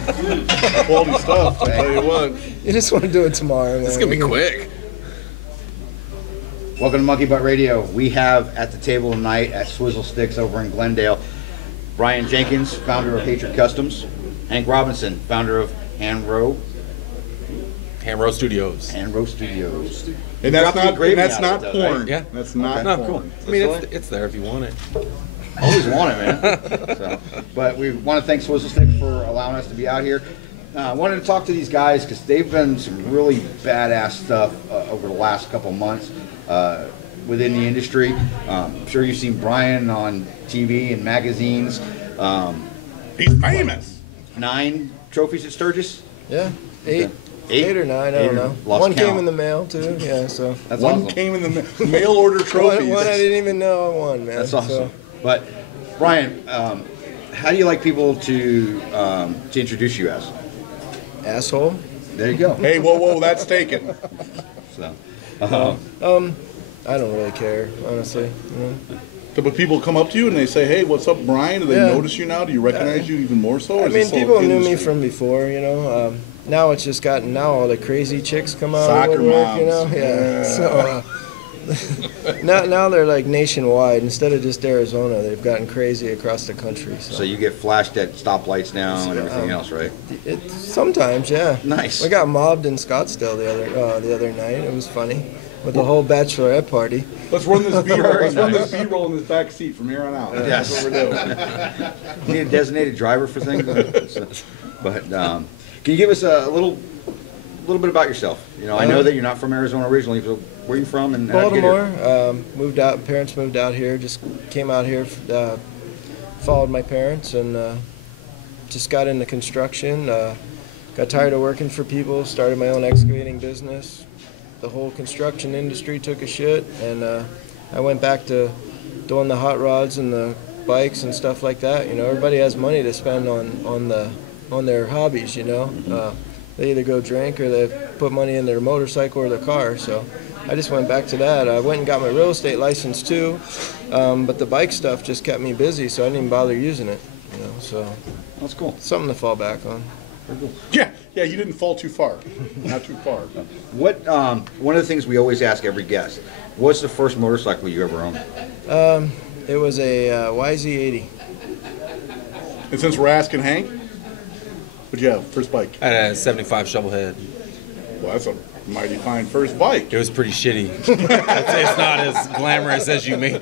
Quality stuff, I'll tell you what. You just want to do it tomorrow, man. It's going to be quick. Welcome to Monkey Butt Radio. We have at the table tonight at Swizzle Sticks over in Glendale, Brian Jenkins, founder of Hatred Customs, Hank Robinson, founder of Hanro. Hanro Studios. Hanro Studios. And that's not though, porn. right? Yeah. That's not No, porn. cool. I mean, it's there if you want it. Always want it, man. So, but we want to thank Swizzle Stick for allowing us to be out here. I wanted to talk to these guys because they've done some really badass stuff over the last couple months within the industry. I'm sure you've seen Brian on TV and magazines. He's famous. 9 trophies at Sturgis? Yeah, 8. Okay. 8 or 9, I don't know. Lost One count. came in the mail, too. Yeah, so. That's One awesome. came in the mail order trophies. One I didn't even know I won, man. That's awesome. So. But, Brian, how do you like people to introduce you as? Asshole. There you go. Hey, whoa, that's taken. So, I don't really care, honestly. You know? But people come up to you and they say, "Hey, what's up, Brian?" Do they Yeah. notice you now? Do you recognize you even more so? Or I is mean, this all people knew me industry? from before, you know. Now it's just gotten, now all the crazy chicks come out Soccer of the woodwork, you know. moms. Yeah. So now they're like nationwide. Instead of just Arizona, they've gotten crazy across the country. so you get flashed at stoplights now and everything else, right? Sometimes, yeah. Nice. We got mobbed in Scottsdale the other night. It was funny with the whole bachelorette party. Let's run this B-roll. Let's run this B-roll in this back seat from here on out. Yes. That's what we're doing. You need a designated driver for things. But can you give us a little bit about yourself? You know, I know that you're not from Arizona originally. So where are you from? And how'd you get here? Baltimore. Moved out. Parents moved out here. Just came out here. Followed my parents and just got into construction. Got tired of working for people. Started my own excavating business. The whole construction industry took a shit, and I went back to doing the hot rods and the bikes and stuff like that. You know, everybody has money to spend on their hobbies. You know, they either go drink or they put money in their motorcycle or their car. So I just went back to that. I went and got my real estate license too, but the bike stuff just kept me busy, so I didn't even bother using it. You know, so That's cool. something to fall back on. Yeah, you didn't fall too far. Not too far. What one of the things we always ask every guest: what's the first motorcycle you ever owned? It was a YZ80. And since we're asking Hank, what'd you have? First bike? I had a 75 Shovelhead. Well, that's a mighty fine first bike. It was pretty shitty. It's not as glamorous as you may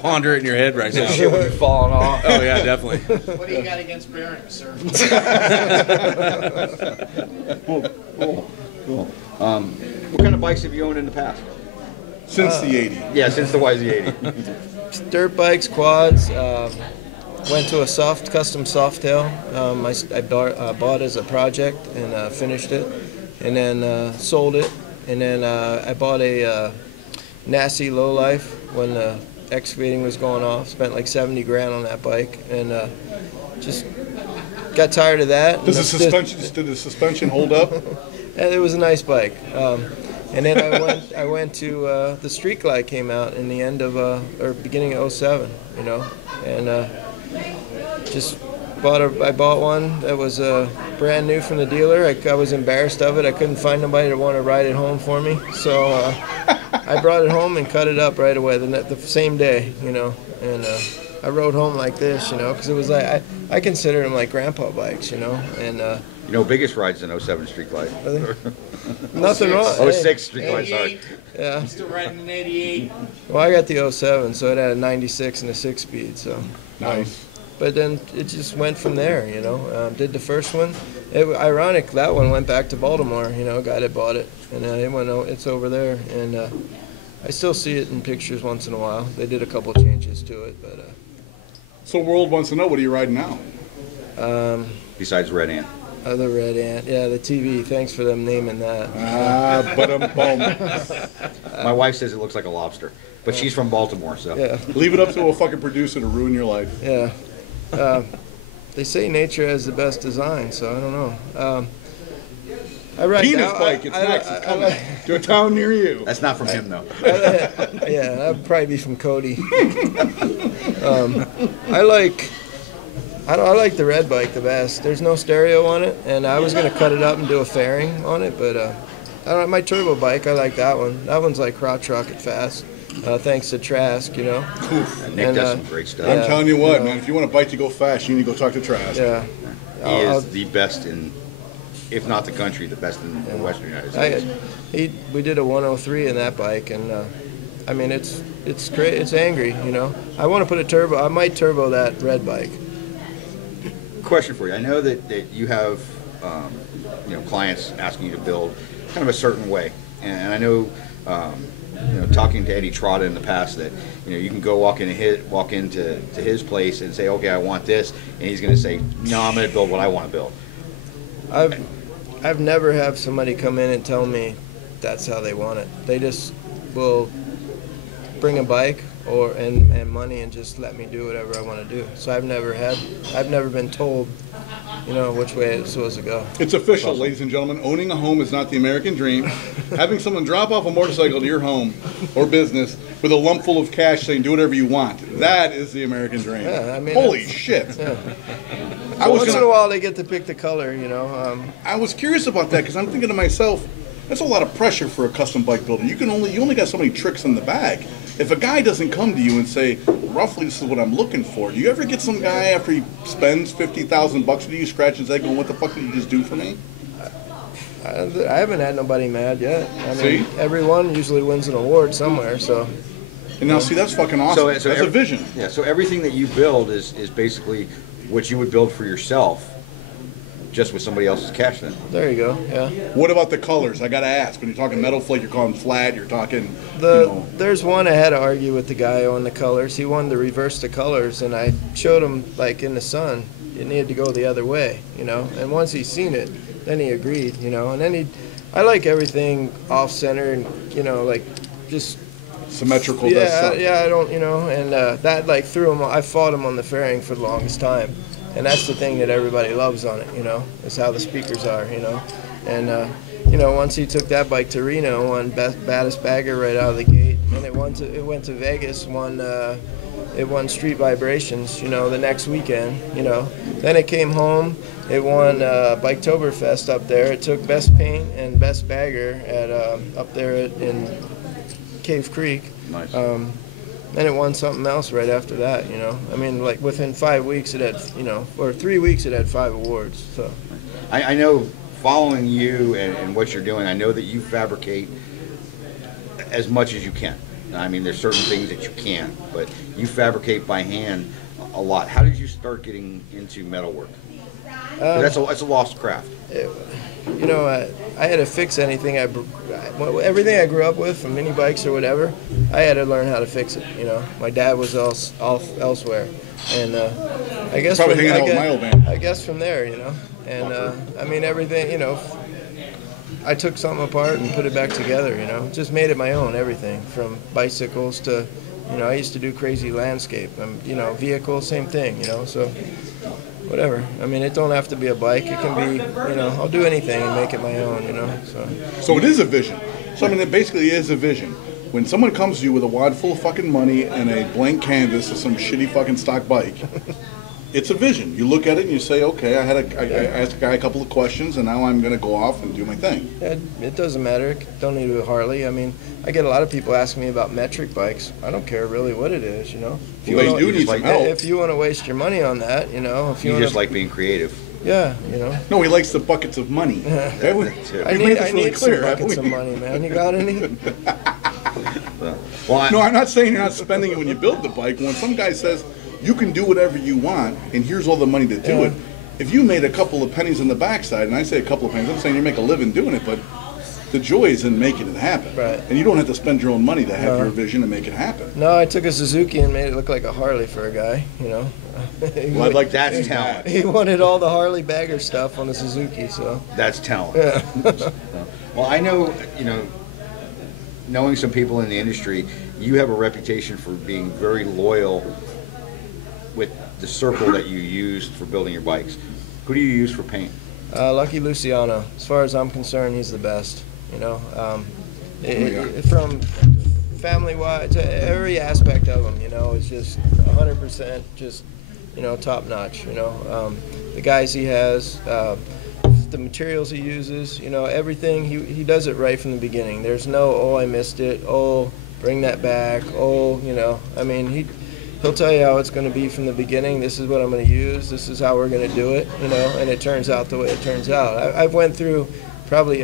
ponder it in your head right now. Shit would be falling off. Oh, yeah, definitely. What do you got against bearings, sir? Cool. What kind of bikes have you owned in the past? Since the 80. Yeah, since the YZ80. Dirt bikes, quads. Went to a custom Softail. I bought as a project and finished it, and then sold it, and then I bought a Nasty Lowlife when the excavating was going off. Spent like 70 grand on that bike, and just got tired of that. Did the suspension hold up? And it was a nice bike. And then I went to the Street Glide came out in the end of or beginning of '07, you know, and just I bought one that was brand new from the dealer. I was embarrassed of it. I couldn't find nobody to want to ride it home for me, so I brought it home and cut it up right away the same day, you know, and I rode home like this, you know, because it was like I consider them like grandpa bikes, you know, and. You know, biggest rides in 07 Street Glide. Nothing wrong. 06 Street Glide, sorry. Yeah. Still riding an 88. Well, I got the 07, so it had a 96 and a 6-speed. So Nice. But then it just went from there, you know. Did the first one. Ironic, that one went back to Baltimore, you know, guy that bought it. And it's over there. And I still see it in pictures once in a while. They did a couple changes to it. But So world wants to know, what are you riding now? Besides Red Ant. The Red Ant. Yeah, the TV. Thanks for them naming that. My wife says it looks like a lobster. But she's from Baltimore, so. Yeah. Leave it up to a fucking producer to ruin your life. Yeah. They say nature has the best design, so I don't know. I ride Penis down, bike, it's next. It's coming to a town near you. That's not from him, though. Yeah, that would probably be from Cody. I like I like the red bike the best. There's no stereo on it, and I was gonna cut it up and do a fairing on it, but I don't know, my turbo bike, I like that one. That one's like crotch rocket fast, thanks to Trask, you know. Nick does some great stuff. I'm telling you what, man, if you want a bike to go fast, you need to go talk to Trask. Yeah. He is the best in, if not the country, the best in the Western United States. We did a 103 in that bike, and I mean it's great. It's angry, you know. I want to put a turbo. I might turbo that red bike. Question for you. I know that you have clients asking you to build kind of a certain way, and I know talking to Eddie Trotta in the past that you can go walk into his place and say, okay, I want this, and he's going to say, no, I'm going to build what I want to build. I've never had somebody come in and tell me that's how they want it. They just will bring a bike and money and just let me do whatever I want to do. So I've never been told, which way it's supposed to go. It's official, ladies and gentlemen. Owning a home is not the American dream. Having someone drop off a motorcycle to your home or business with a lump full of cash saying do whatever you want, that is the American dream. Yeah, I mean, holy shit. Yeah. Once in a while they get to pick the color, I was curious about that because I'm thinking to myself, that's a lot of pressure for a custom bike builder. You only got so many tricks in the bag. If a guy doesn't come to you and say, roughly this is what I'm looking for, do you ever get some guy after he spends $50,000 with you, scratch his head going, what the fuck did you just do for me? I haven't had nobody mad yet. I mean, see? Everyone usually wins an award somewhere, so. And now see, that's fucking awesome. That's a vision. Yeah, so everything that you build is basically what you would build for yourself, just with somebody else's cash then. There you go, yeah. What about the colors? I gotta ask. When you're talking metal flake, you're calling flat, you're talking, There's one I had to argue with the guy on the colors. He wanted to reverse the colors, and I showed him, like, in the sun, it needed to go the other way, And once he's seen it, then he agreed, And then I like everything off-center and, like, just... symmetrical. Yeah, I don't, and that, like, threw him. I fought him on the fairing for the longest time. And that's the thing that everybody loves on it, is how the speakers are, And, once he took that bike to Reno, won baddest bagger right out of the gate, and it went to Vegas, it won Street Vibrations, the next weekend, Then it came home, it won Biketoberfest up there. It took best paint and best bagger at up there in Cave Creek. Nice. And it won something else right after that, I mean, like within 5 weeks it had, or 3 weeks it had 5 awards. So I know, following you and what you're doing, I know that you fabricate as much as you can. I mean, there's certain things that you can't, but you fabricate by hand a lot. How did you start getting into metalwork? That's a lost craft. I had to fix anything. Everything I grew up with, from mini bikes or whatever, I had to learn how to fix it. My dad was elsewhere, and I guess probably hanging out with my old man. I guess from there, and I mean everything. I took something apart and put it back together. Just made it my own. Everything from bicycles to, I used to do crazy landscape. Vehicles, same thing. So. Whatever. I mean, it don't have to be a bike. It can be, I'll do anything and make it my own, So it is a vision. So I mean, it basically is a vision. When someone comes to you with a wad full of fucking money and a blank canvas of some shitty fucking stock bike, it's a vision. You look at it and you say, okay, I asked a guy a couple of questions and now I'm going to go off and do my thing. It doesn't matter. It don't need to be a Harley. I mean, I get a lot of people asking me about metric bikes. I don't care really what it is, If you do need some help. If you want to waste your money on that, if you just like being creative. Yeah, No, he likes the buckets of money. I need some buckets of money, man. You got any? No, I'm not saying you're not spending it when you build the bike. When some guy says you can do whatever you want and here's all the money to do it, if you made a couple of pennies in the backside, and I say a couple of pennies, I'm saying you make a living doing it, but the joy is in making it happen. Right. And you don't have to spend your own money to have your vision and make it happen. No, I took a Suzuki and made it look like a Harley for a guy, Well, I'd like that's talent. He wanted all the Harley bagger stuff on the Suzuki, so. That's talent. Yeah. Well, I know, knowing some people in the industry, you have a reputation for being very loyal with the circle that you used for building your bikes. Who do you use for paint? Lucky Luciano. As far as I'm concerned, he's the best. From family-wise to every aspect of him, it's just 100% just top notch. The guys he has, the materials he uses, everything, he does it right from the beginning. There's no, oh, I missed it, oh, bring that back, oh, I mean, he'll tell you how it's going to be from the beginning. This is what I'm going to use. This is how we're going to do it, and it turns out the way it turns out. I've went through probably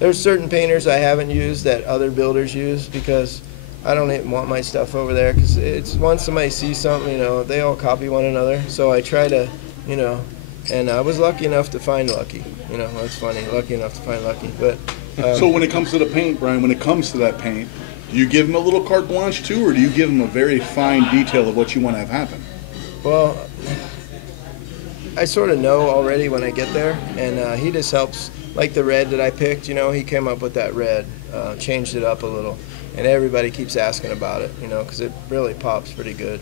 there's certain painters I haven't used that other builders use because I don't even want my stuff over there, because it's once somebody sees something, they all copy one another. So I try to, and I was lucky enough to find lucky. That's funny, lucky enough to find lucky. But so when it comes to the paint, Brian, when it comes to that paint, do you give him a little carte blanche too, or do you give him a very fine detail of what you want to have happen? Well, I sort of know already when I get there, and he just helps. Like the red that I picked, he came up with that red, changed it up a little, and everybody keeps asking about it, because it really pops pretty good.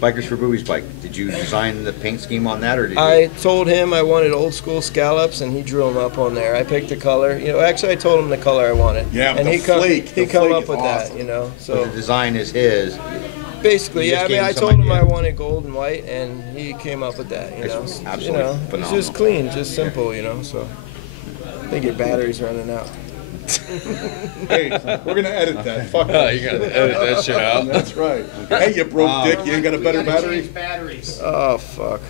Bikers for Boobies bike. Did you design the paint scheme on that, or did I told him I wanted old school scallops, and he drew them up on there. I picked the color. Actually, I told him the color I wanted. Yeah, and the flake. He come up with awesome. That. So the design is his. Basically, yeah. I mean, I told him I wanted gold and white, and he came up with that. It's absolutely phenomenal. It's just clean, just simple. So I think your battery's running out. Hey, we're gonna edit that. Fuck Oh, that. you gotta edit that shit out. That's right. Hey, you broke dick. You ain't got a better battery. Batteries. Oh fuck.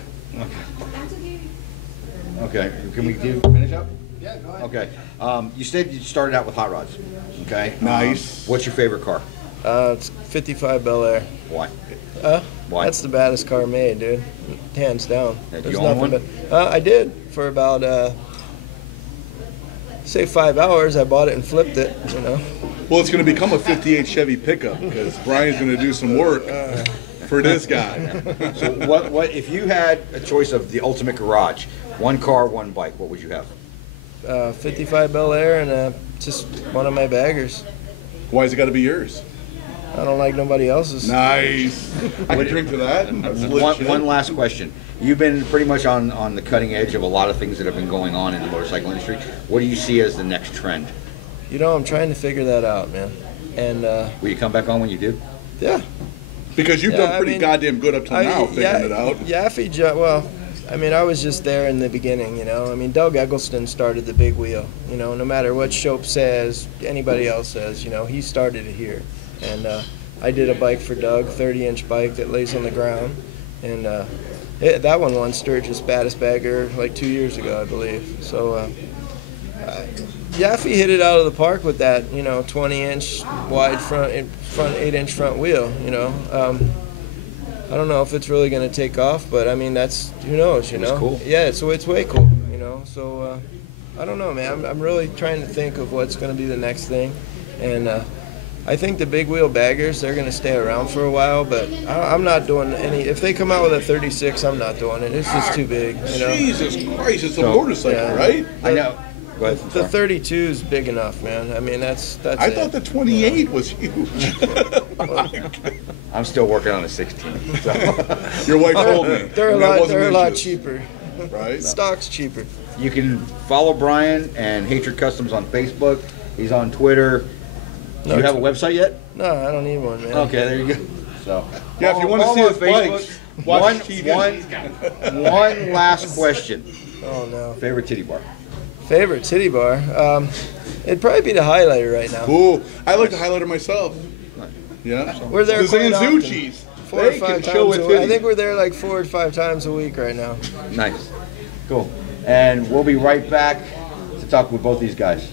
Okay. Can we finish up? Yeah, go ahead. Okay. You said you started out with hot rods. Okay. Nice. What's your favorite car? It's 55 Bel Air. Why? Why? That's the baddest car made, dude. Hands down. Did There's you own nothing one? but. I did for about say 5 hours. I bought it and flipped it. Well, it's going to become a 58 Chevy pickup because Brian's going to do some work for this guy. So what if you had a choice of the ultimate garage, one car, one bike, what would you have? 55 Bel Air and just one of my baggers. Why's it got to be yours? I don't like nobody else's. Nice. I can drink to that. That's legit. One last question. You've been pretty much on the cutting edge of a lot of things that have been going on in the motorcycle industry. What do you see as the next trend? I'm trying to figure that out, man. And will you come back on when you do? Yeah. Because you've done pretty goddamn good up till now figuring it out. Well, I mean, I was just there in the beginning, I mean, Doug Eggleston started the big wheel, no matter what Shope says, anybody else says, he started it here. And I did a bike for Doug, 30-inch bike that lays on the ground. And that one won Sturgis baddest bagger like 2 years ago, I believe. So Yaffe hit it out of the park with that, 20-inch wide front 8-inch front wheel, I don't know if it's really going to take off, but I mean, who knows, It's cool. Yeah, it's way cool, So I don't know, man. I'm really trying to think of what's going to be the next thing. And I think the big wheel baggers, they're going to stay around for a while, but I'm not doing any. If they come out with a 36, I'm not doing it. It's just too big, Jesus Christ, it's a motorcycle, right? I know. Go ahead. The 32 is big enough, man. I mean, that's I it. thought the 28 was huge. I'm still working on a 16. So. Your wife told me. They're and that a wasn't lot inches, cheaper. Right? Stock's cheaper. You can follow Brian and Hatred Customs on Facebook. He's on Twitter. Do you have a website yet? No, I don't need one, man. Okay, there you go. So Yeah, if you want to see his bikes, watch TV. One last question. Oh, no. Favorite titty bar? Favorite titty bar? It'd probably be the highlighter right now. Ooh, I like the highlighter myself. Yeah. We're there The quite often. Zanzuchis. 4 or They 5 can show times a a week. I titty. think we're there like 4 or 5 times a week right now. Nice. Cool. And we'll be right back to talk with both these guys.